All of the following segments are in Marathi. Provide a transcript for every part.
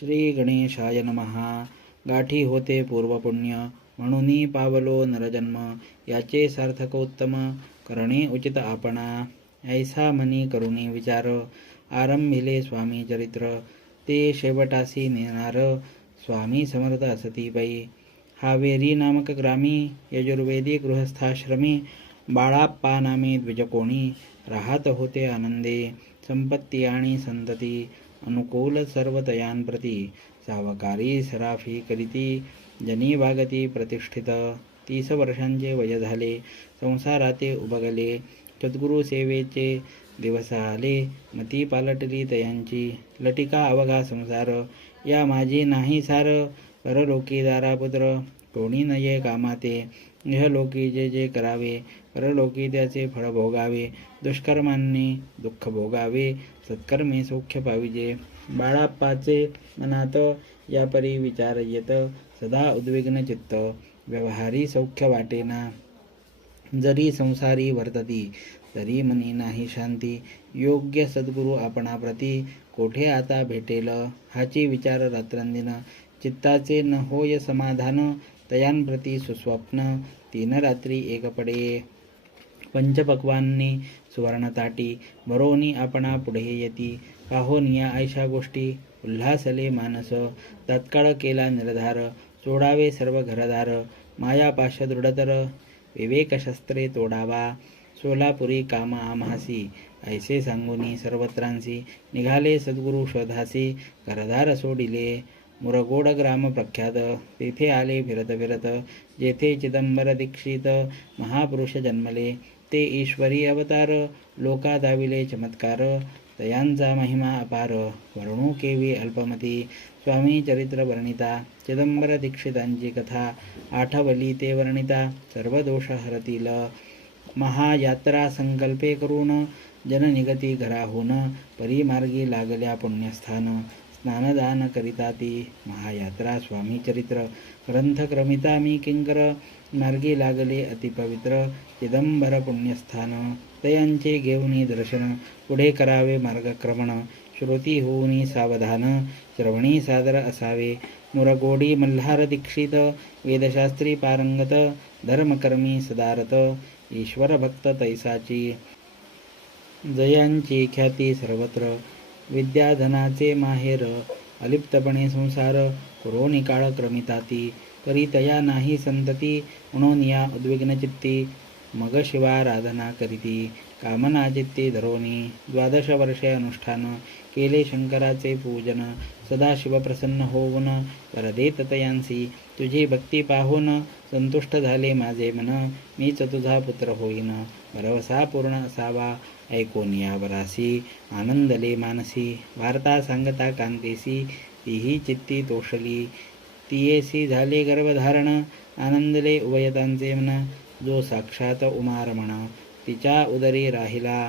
श्री गणेशाय नमः. गाठी होते पूर्वपुण्य, म्हणून पावलो नरजन्म. याचे सार्थकोत्तम, करणे उचित आपणा. ऐसा मनी करुणी विचार, आरंभिले स्वामी चरित्र. ते शेवटासी नेणार, स्वामी समर्थ असती पै. हावेरी नामक ग्रामी, यजुर्वेदी गृहस्थाश्रमी. बाळाप्पा नामे द्विजकोणी, राहत होते आनंदे. संपत्ती आणि संतती, अनुकूल सर्व तयांप्रती. सावकारी सराफी करीती, जनी वागती प्रतिष्ठित. 30 वर्षांचे वय झाले, संसाराते उबगले. सद्गुरु सेवेचे दिवस आले, मती पालटली तयांची. लटिका अवघा संसार, या माझी नाही सार. परलोकी दारापुत्र, कोणी नये कामाते. इहलोकी जे जे करावे, परलोकी त्याचे फळ भोगावे. दुष्कर्मांनी दुःख भोगावे, सत्कर्मे सौख्य पाविजे. बाळाप्पाचे मनात यापरी विचार येत, सदा उद्विग्न चित्त. व्यवहारी सौख्य वाटेना, जरी संसारी वर्तती. तरी मनी नाही शांती, योग्य सद्गुरु आपणाप्रती. कोठे आता भेटेल, हाची विचार रात्रंदिन. चित्ताचे न होय समाधान, तयांप्रती सुस्वप्न. 3 रात्री एक पडे, पंचपक्वान्नी सुवर्णताटी. भरोनी आपणा पुढे येती, पाहोनिया ऐशा गोष्टी. उल्हासले मानस, तात्काळ केला निर्धार. सोडावे सर्व घरदार, मायापाश दृढतर. विवेकशस्त्रे तोडावा, सोलापुरी काम आम्हासी. ऐसे सांगुनी सर्वत्रांसी, निघाले सद्गुरु शोधासी. घरदार सोडिले, मुरगोड ग्राम प्रख्यात. तेथे आले फिरत फिरत, जेथे चिदंबर दीक्षित. महापुरुष जन्मले, ते ईश्वरी अवतार. लोका दाविले चमत्कार, तयांचा महिमा अपार. वर्णू केवी अल्पमती, स्वामी चरित्र वर्णिता. चिदंबर दीक्षितांची कथा, आठवली ते वर्णिता. सर्व दोष हरतील, महायात्रा संकल्पे करून. जननिगती घराहून, परिमार्गी लागल्या पुण्यस्थान. स्नानदान करिता ती, महायात्रा स्वामी चरित्र. ग्रंथ क्रमिता मी किंकर, मार्गी लागले अतिपवित्र. चिदंबर पुण्यस्थान, तयांचे घेऊनी दर्शन. पुढे करावे मार्गक्रमण, श्रोती होऊनी सावधान. श्रवणी सादर असावे, मुरगोडी मल्हार दीक्षित. वेदशास्त्री पारंगत, धर्मकर्मी सदारत. ईश्वर भक्त तैसाची, जयांची ख्याती सर्वत्र. विद्याधनाचे माहेर, अलिप्तपणे संसार. पुरोनी काळ क्रमिताती, करी तया नाही संतती. म्हणून या उद्विग्न चित्ती, मग शिवाराधना करीती. कामना चित्ती धरोनी, 12 वर्षे अनुष्ठान. केले शंकराचे पूजन, सदाशिव प्रसन्न होऊन. वरदेत तयांसी, तुझी भक्ती पाहून. संतुष्ट झाले माझे मन, मीच तुझा पुत्र होईन. भरवसा पूर्ण असावा, ऐकून या वरासी. आनंदले मानसी, वार्ता सांगता कांतेसी. तीही चित्ती तोषली, तियेसी झाले गर्भधारण. आनंदले उभयतांचे मन, जो साक्षात उमारमण. तिच्या उदरी राहिला,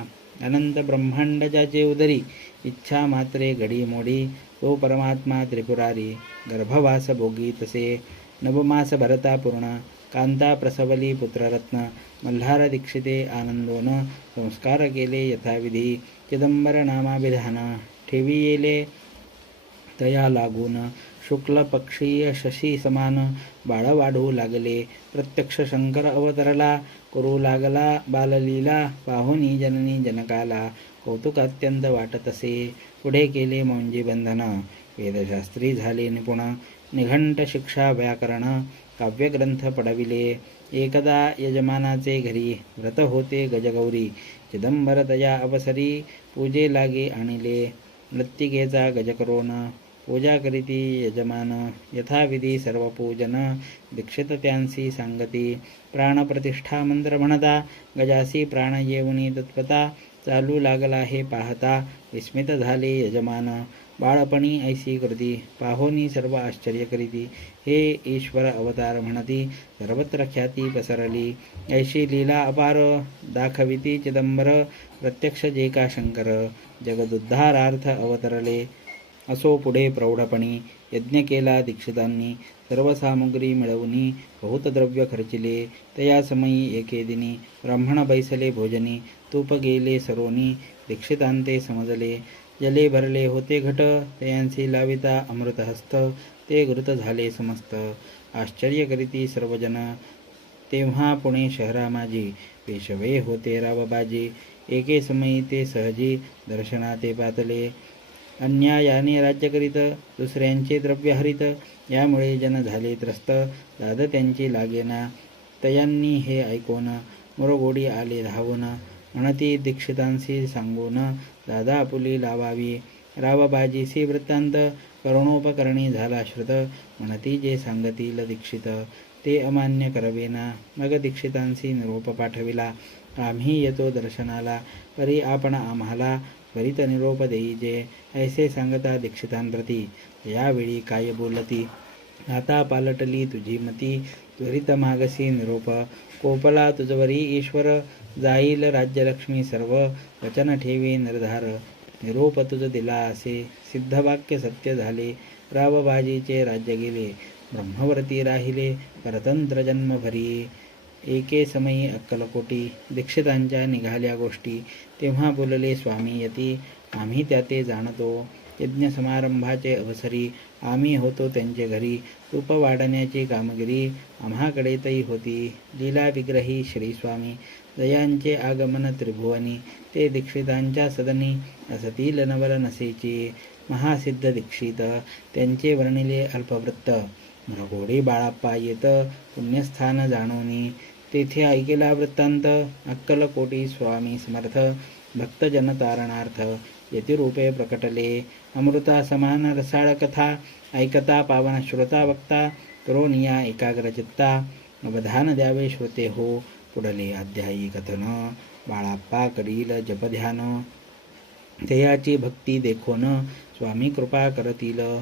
अनंत ब्रह्मांड ज्याचे उदरी. इच्छा मात्रे घडी मोडी, तो परमात्मा त्रिपुरारी. गर्भवास भोगी तसे, नवमास भरता पूर्ण. कांता प्रसवली पुत्ररत्न, मल्हार दीक्षिते आनंदोन. संस्कार केले यथाविधी, चिदंबर नामाभिधान. ठेवी येले तया लागून, शुक्ल पक्षीय शशी समान. बाळ वाढू लागले, प्रत्यक्ष शंकर अवतरला. करू लागला बाललीला, पाहुनी जननी जनकाला. कौतुक अत्यंत वाटतसे, पुढे केले मौंजी बंधन. वेदशास्त्री झाले निपुण, निघंट शिक्षा व्याकरण. काव्यग्रंथ पडविले, एकदा यजमानाचे घरी. व्रत होते गजगौरी, चिदंबर तया अवसरी. पूजे लागे आणिले, मृत्तिकेचा गज करून. पूजा करीती यजमान, यथाविधी सर्व पूजन. दीक्षित त्यांसी सांगती, प्राणप्रतिष्ठा मंत्र म्हणता. गजासी प्राण येऊनी तत्पता, चालू लागला हे पाहता. विस्मित झाले यजमान, बाळपणी ऐसी कृती. पाहोनी सर्व आश्चर्य करीती, हे ईश्वर अवतार म्हणती. सर्वत्र ख्याती पसरली, ऐशी लीला अपार. दाखविती चिदंबर, प्रत्यक्ष जे का शंकर. जगदुद्धारार्थ अवतरले, असो पुढे प्रौढपणी. यज्ञ केला दीक्षितांनी, सर्व सामुग्री मिळवूनी. बहुत द्रव्य खर्चिले, तया समयी एके दिनी. ब्राह्मण बैसले भोजनी, तूप गेले सरोनी. दीक्षितांते समजले, जले भरले होते घट, तयांसी लाविता अमृतहस्त, ते घृत झाले समस्त. आश्चर्य करीती सर्वजन, तेव्हा पुणे शहरा माझी, पेशवे होते रावबाजी. एके समयी ते सहजी, दर्शना ते पातले. अन्यायाने राज्य करीत, दुसऱ्यांचे द्रव्य हरित. यामुळे जन झाले त्रस्त, दाद त्यांची लागेना. तयांनी हे ऐकून, मुरगोडी आले धावून. म्हणती दीक्षितांशी सांगून, दादा आपुली लावावी. रावबाजीसी वृत्तांत, करुणोपकरणी झाला श्रुत. म्हणती जे सांगतील दीक्षित, ते अमान्य करवेना. मग दीक्षितांशी निरोप पाठविला, आम्ही येतो दर्शनाला. परी आपण आम्हाला त्वरित निरोप देईजे. ऐसे सांगता दीक्षितांप्रती, यावेळी काय बोलती. आता पालटली तुझी मती, त्वरित मागसी निरोप. कोपला तुझवरी ईश्वर, जाईल राज्यलक्ष्मी सर्व. वचन ठेवी निर्धार, निरोप तुझ दिला असे. सिद्धवाक्य सत्य झाले, रावबाजीचे राज्य गेले. ब्रह्मवर्ती राहिले, परतंत्र जन्मभरी. एके समयी अक्कलकोटी, दीक्षितांच्या निघाल्या गोष्टी. तेव्हा बोलले स्वामी यती, आम्ही त्याते जाणतो. यज्ञ समारंभाचे अवसरी, आम्ही होतो त्यांचे घरी. तूप वाढण्याची कामगिरी, आम्हाकडे तई होती. लीला विग्रही श्री स्वामी, दयांचे आगमन त्रिभुवनी. ते दीक्षितांच्या सदनी, असतील नवल नसेची. महासिद्ध दीक्षित, त्यांचे वर्णिले अल्पवृत्त. मुरगोडी बाळाप्पा येत, पुण्यस्थान जाणोनी. तेथे ऐकेला वृत्तांत, अक्कलकोटी स्वामी समर्थ. भक्तजन तारणार्थ, यतिरूपे प्रकटले. अमृता समान रसाळ कथा, ऐकता पावन श्रोता वक्ता. करोनिया एकाग्रचित्ता, अवधान द्यावे श्रोते हो. पुढले अध्यायी कथन, बाळाप्पा करील जपध्यान. तेयाची भक्ती देखोन, स्वामी कृपा करतील.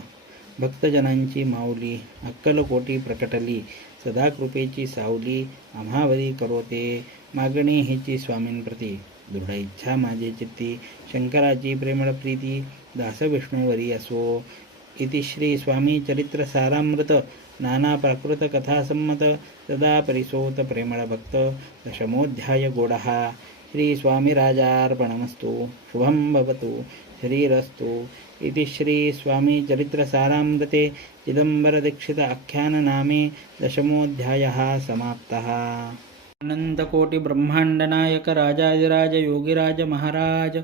भक्तजनांची माऊली, अक्कलकोटी प्रकटली. सदा कृपेची सावली, आम्हावरी करोते. मागणी हिची स्वामींप्रती, दृढ इच्छा माझे चित्ती. शंकराची प्रेमळ प्रीती, दास विष्णूवरी असो. इति श्री स्वामी चरित्र सारामृत, नाना प्राकृत कथा संमत. सदा परिसोत प्रेमळ भक्त, दशमोध्याय गोडहा. श्री स्वामीराजार्पणमस्तु. शुभं भवतु. श्रीरस्तु. इति श्री स्वामी चरित्र सारामृते चिदंबर दीक्षित आख्यान नामे दशमोध्यायः समाप्तः. अनंतकोटि ब्रह्मांड नायक राजाधिराज योगीराज महाराज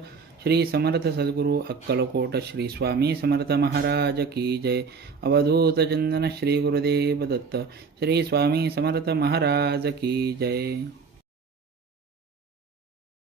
श्री समर्थ सद्गुरु अक्कलकोट श्री स्वामी समर्थ महाराज की जय. अवधूत चंदन श्री गुरुदेव दत्त श्री स्वामी समर्थ महाराज की जय.